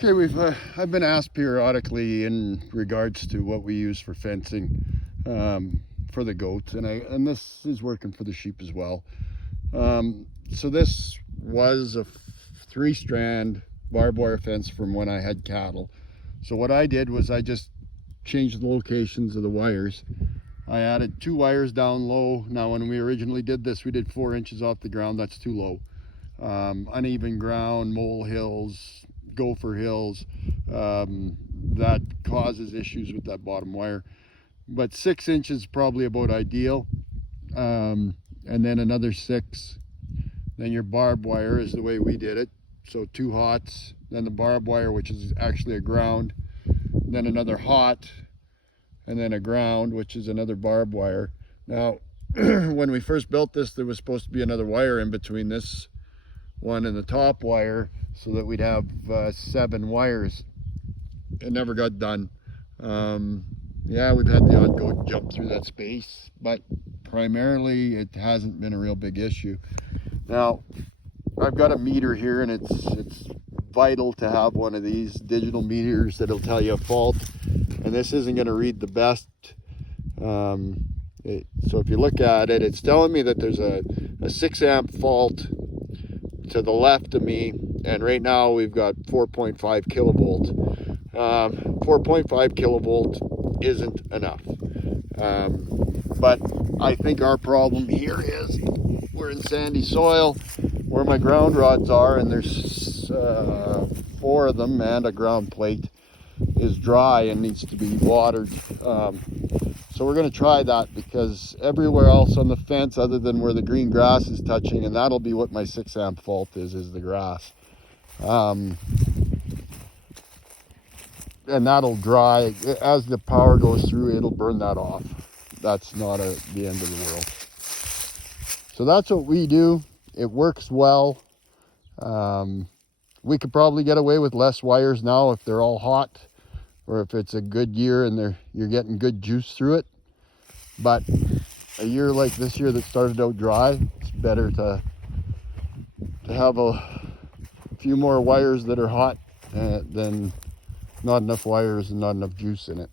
Okay, I've been asked periodically in regards to what we use for fencing for the goats, and this is working for the sheep as well. So this was a 3-strand barbed wire fence from when I had cattle. So what I did was I just changed the locations of the wires. I added 2 wires down low. Now when we originally did this, we did 4 inches off the ground. That's too low. Uneven ground, mole hills, gopher hills, that causes issues with that bottom wire. But 6 inches is probably about ideal. And then another 6. Then your barbed wire is the way we did it. So 2 hots, then the barbed wire, which is actually a ground, then another hot, and then a ground, which is another barbed wire. Now, when we first built this, there was supposed to be another wire in between this one and the top wire so that we'd have 7 wires. It never got done. Yeah, we've had the odd goat jump through that space, but primarily it hasn't been a real big issue. Now, I've got a meter here, and it's vital to have one of these digital meters that'll tell you a fault, and this isn't going to read the best. So if you look at it, it's telling me that there's a 6 amp fault to the left of me, and right now we've got 4.5 kilovolt. 4.5 kilovolt isn't enough, but I think our problem here is we're in sandy soil where my ground rods are, and there's 4 of them, and a ground plate is dry and needs to be watered. So we're going to try that, because everywhere else on the fence other than where the green grass is touching, and that'll be what my 6 amp fault is the grass. And that'll dry. As the power goes through, it'll burn that off. That's not the end of the world. So that's what we do. It works well. We could probably get away with less wires now if they're all hot, or if it's a good year and you're getting good juice through it. But a year like this year that started out dry, it's better to have a few more wires that are hot than not enough wires and not enough juice in it.